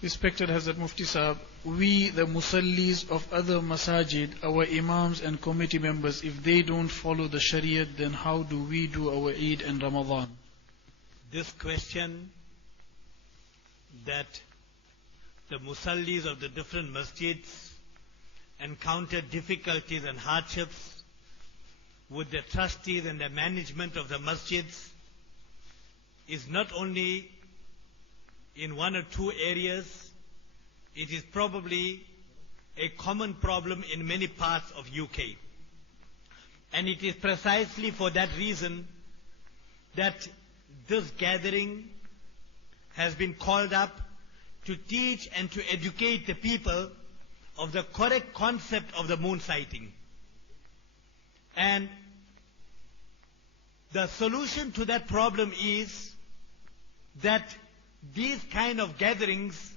Respected Hazrat Mufti Sahab, we, the musallis of other masajid, our imams and committee members, if they don't follow the Shariat, then how do we do our Eid and Ramadan? This question that the musallis of the different masjids encounter difficulties and hardships with the trustees and the management of the masjids is not only in one or two areas, it is probably a common problem in many parts of UK. And it is precisely for that reason that this gathering has been called up to teach and to educate the people of the correct concept of the moon sighting. And the solution to that problem is that these kind of gatherings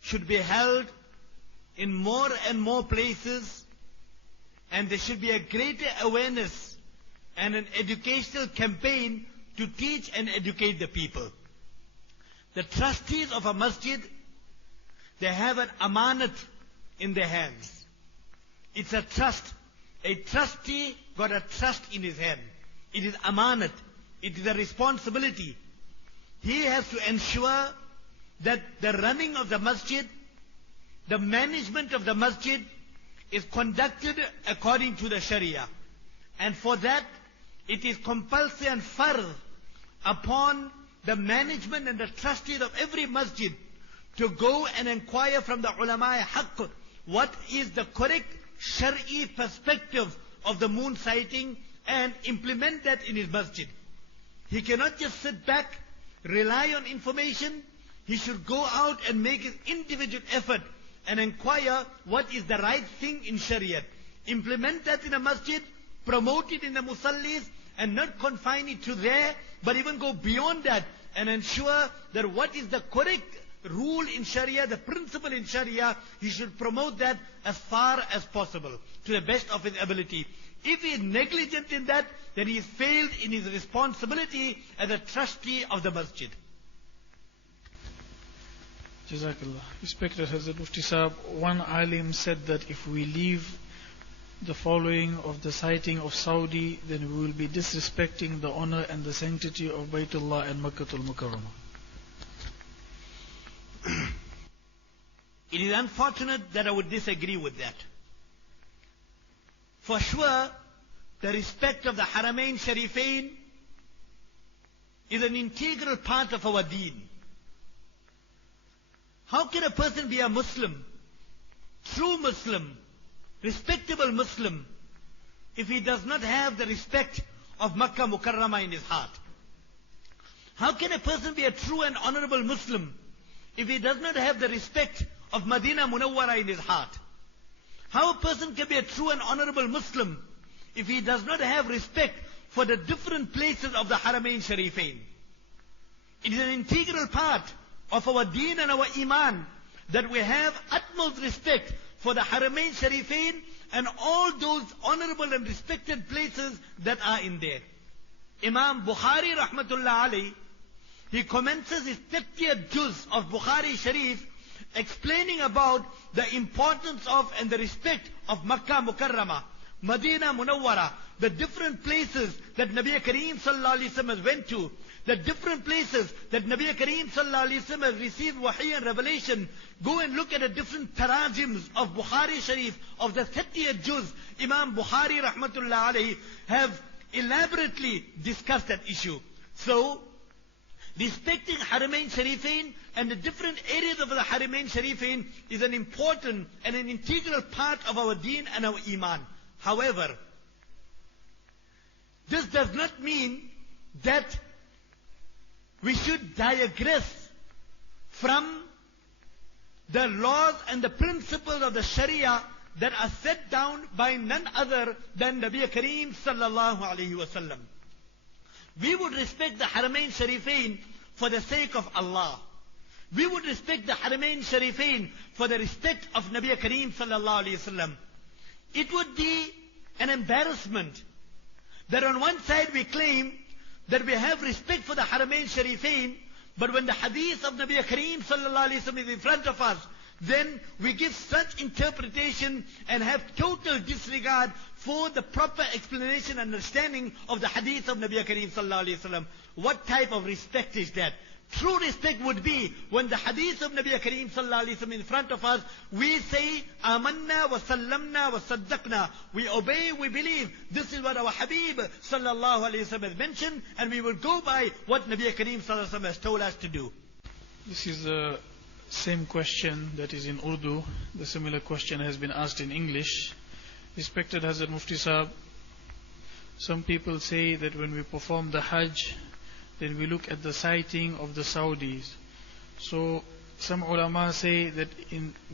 should be held in more and more places, and there should be a greater awareness and an educational campaign to teach and educate the people. The trustees of a masjid, they have an amanat in their hands. It's a trust. A trustee got a trust in his hand. It is amanat. It is a responsibility. He has to ensure that the running of the masjid, the management of the masjid is conducted according to the Sharia. And for that, it is compulsory and fard upon the management and the trustees of every masjid to go and inquire from the ulama haqq what is the correct Shari perspective of the moon sighting and implement that in his masjid. He cannot just sit back, rely on information. He should go out and make his individual effort and inquire what is the right thing in Shariat. Implement that in a masjid, promote it in the musallis, and not confine it to there, but even go beyond that and ensure that what is the correct rule in Sharia, the principle in Sharia, he should promote that as far as possible, to the best of his ability. If he is negligent in that, then he has failed in his responsibility as a trustee of the masjid. Jazakallah. Respected Hazrat Mufti Sahab, one alim said that if we leave the following of the sighting of Saudi, then we will be disrespecting the honor and the sanctity of Baitullah and Makkah-ul-Mukarramah. It is unfortunate that I would disagree with that. For sure, the respect of the Haramain Sharifain is an integral part of our deen. How can a person be a Muslim, true Muslim, respectable Muslim, if he does not have the respect of Makkah Mukarramah in his heart? How can a person be a true and honorable Muslim if he does not have the respect of Madina Munawwara in his heart? How a person can be a true and honorable Muslim if he does not have respect for the different places of the Haramain Sharifain? It is an integral part of our deen and our iman that we have utmost respect for the Haramain Sharifain and all those honorable and respected places that are in there. Imam Bukhari rahmatullah alayhi, he commences his 30th juz of Bukhari Sharif explaining about the importance of and the respect of Makkah Mukarramah, Madina Munawwara, the different places that Nabi Kareem sallallahu alaihi wasallam went to, the different places that Nabi Kareem sallallahu alaihi wasallam received wahi and revelation. Go and look at the different tarajims of Bukhari Sharif of the 30th juz. Imam Bukhari rahmatullah alayhi have elaborately discussed that issue. So, respecting Haramain Sharifain and the different areas of the Haramain Sharifain is an important and an integral part of our deen and our iman. However, this does not mean that we should digress from the laws and the principles of the Sharia that are set down by none other than Nabi Kareem sallallahu alaihi wasallam. We would respect the Haramain Sharifain for the sake of Allah. We would respect the Haramain Sharifain for the respect of Nabi Kareem sallallahu alaihi wasallam. It would be an embarrassment that on one side we claim that we have respect for the Haramain Sharifain, But when the hadith of Nabi Kareem sallallahu alayhi wa sallam is in front of us, then we give such interpretation and have total disregard for the proper explanation and understanding of the hadith of Nabi Kareem sallallahu alayhi wa sallam. What type of respect is that? True respect would be when the hadith of Nabi Kareem sallallahu alayhi wa sallam in front of us, we say, Amanna wa sallamna wa saddaqna. We obey, we believe. This is what our Habib sallallahu alayhi wa sallam has mentioned, and we will go by what Nabi Kareem sallallahu alayhi wa sallam has told us to do. This is the same question that is in Urdu. The similar question has been asked in English. Respected Hazrat Mufti Sahab, some people say that when we perform the Hajj, then we look at the sighting of the Saudis. So some ulama say that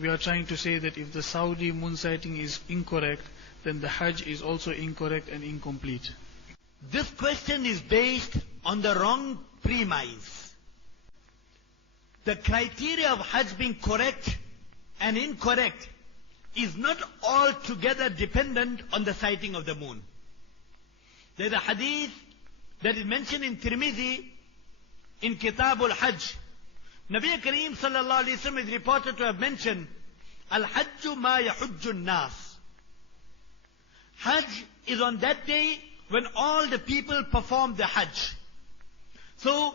we are trying to say that if the Saudi moonsighting is incorrect, then the Hajj is also incorrect and incomplete. This question is based on the wrong premise. The criteria of Hajj being correct and incorrect is not altogether dependent on the sighting of the moon. There is a hadith that is mentioned in Tirmidhi in Kitabul Hajj. Nabi Kareem sallallahu alayhi wa sallam is reported to have mentioned, Al-Hajju ma yahujju nas. Hajj is on that day when all the people perform the Hajj. So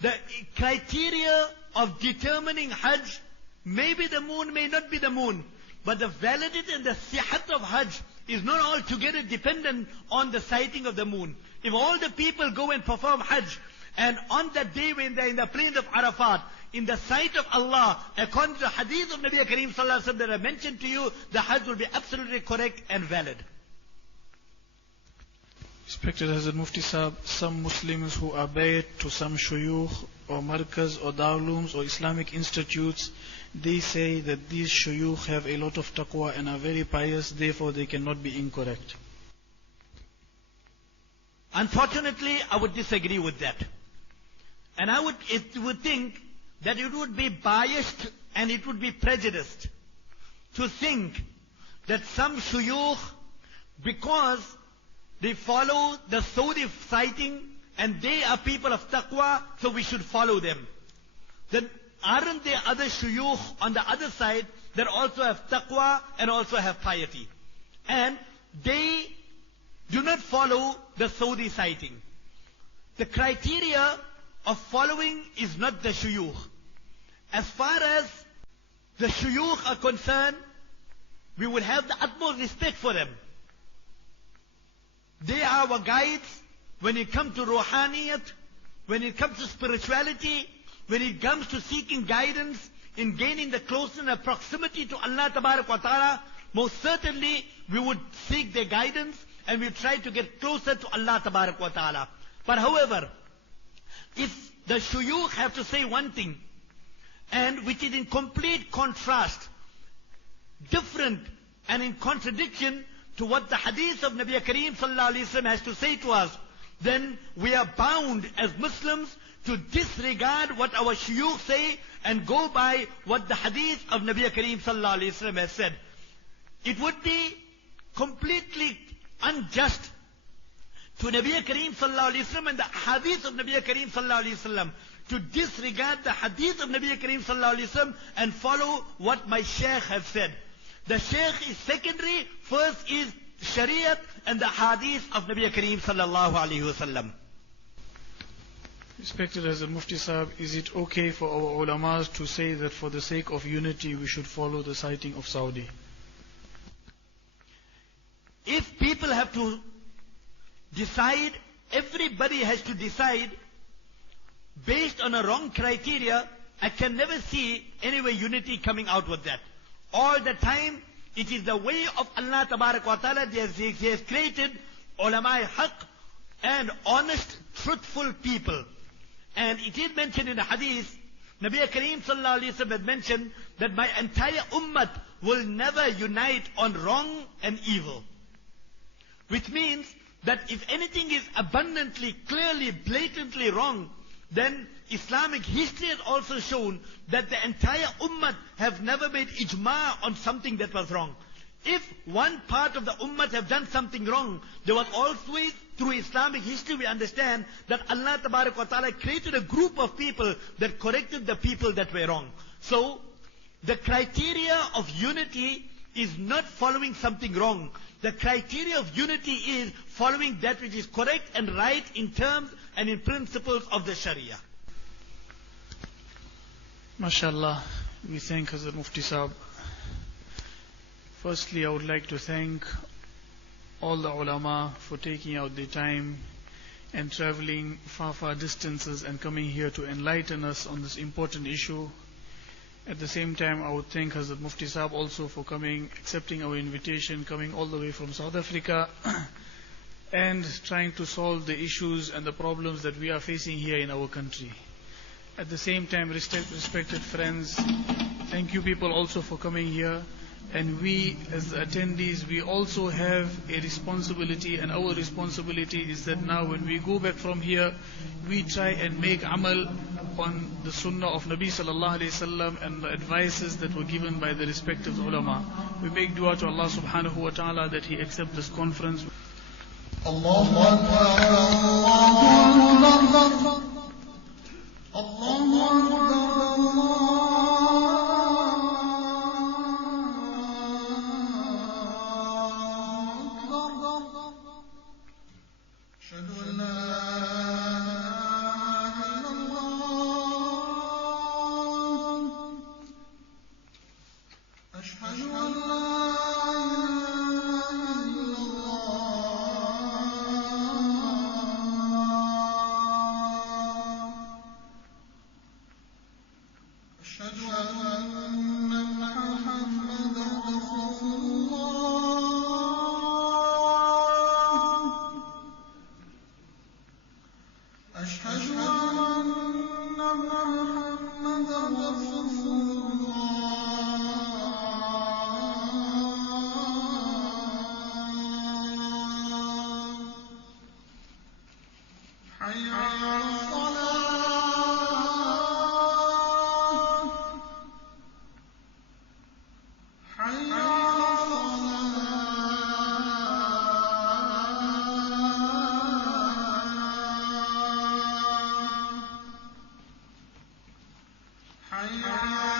the criteria of determining Hajj may be the moon, may not be the moon. But the validity and the sihat of Hajj is not altogether dependent on the sighting of the moon. If all the people go and perform Hajj, and on that day when they are in the plains of Arafat, in the sight of Allah, according to the hadith of Nabi Kareem sallallahu alaihi wasallam that I mentioned to you, the Hajj will be absolutely correct and valid. Respected Hazrat Mufti Sahab, some Muslims who are bayat to some shuyukh or markaz or Darul Ulooms or Islamic institutes, they say that these shuyukh have a lot of taqwa and are very pious, therefore they cannot be incorrect. Unfortunately, I would disagree with that. And I would think that it would be biased and it would be prejudiced to think that some shuyukh, because they follow the Saudi sighting and they are people of taqwa, so we should follow them. Then aren't there other shuyukh on the other side that also have taqwa and also have piety? And they do not follow the Saudi sighting. The criteria of following is not the shuyukh. As far as the shuyukh are concerned, we would have the utmost respect for them. They are our guides when it comes to ruhaniyat, when it comes to spirituality, when it comes to seeking guidance, in gaining the closeness and proximity to Allah Tabarak wa Ta'ala. Most certainly we would seek their guidance and we try to get closer to Allah Tabarak wa Ta'ala. But however, if the shuyukh have to say one thing, and which is in complete contrast, different and in contradiction to what the hadith of Nabi Kareem sallallahu alayhi wa sallam has to say to us, then we are bound as Muslims to disregard what our shuyukh say and go by what the hadith of Nabi Kareem sallallahu alayhi wa sallam has said. It would be completely unjust to Nabi Kareem sallallahu alayhi wa sallam and the hadith of Nabi Kareem sallallahu alayhi wa sallam to disregard the hadith of Nabi Kareem sallallahu alayhi wa sallam and follow what my Sheikh have said. The Sheikh is secondary, first is Shariat and the hadith of Nabi Kareem sallallahu alayhi wa sallam. Respected Hazrat Mufti Sahab, is it okay for our ulamas to say that for the sake of unity we should follow the sighting of Saudi? If people have to decide, everybody has to decide based on a wrong criteria, I can never see any way unity coming out with that. All the time, it is the way of Allah Tabarak wa Ta'ala. He has created ulama haq and honest, truthful people. And it is mentioned in the hadith, Nabi Kareem sallallahu alayhi wa sallam had mentioned that my entire ummah will never unite on wrong and evil. Which means that if anything is abundantly, clearly, blatantly wrong, then Islamic history has also shown that the entire ummah have never made ijma on something that was wrong. If one part of the ummah have done something wrong, there was always, through Islamic history we understand that Allah Tabarak wa Ta'ala created a group of people that corrected the people that were wrong. So, the criteria of unity is not following something wrong. The criteria of unity is following that which is correct and right in terms and in principles of the Sharia. MashaAllah, we thank Hazrat Mufti Sahab. Firstly, I would like to thank all the ulama for taking out the time and traveling far distances and coming here to enlighten us on this important issue. At the same time, I would thank Hazrat Mufti Sahab also for coming, accepting our invitation, coming all the way from South Africa and trying to solve the issues and the problems that we are facing here in our country. At the same time, respected friends, thank you people also for coming here. And we, as the attendees, we also have a responsibility, and our responsibility is that now when we go back from here, we try and make amal on the sunnah of Nabi sallallahu alayhi wasallam and the advices that were given by the respective ulama. We make dua to Allah subhanahu wa ta'ala that He accept this conference. Allahu Akbar, Allahu Akbar. حي على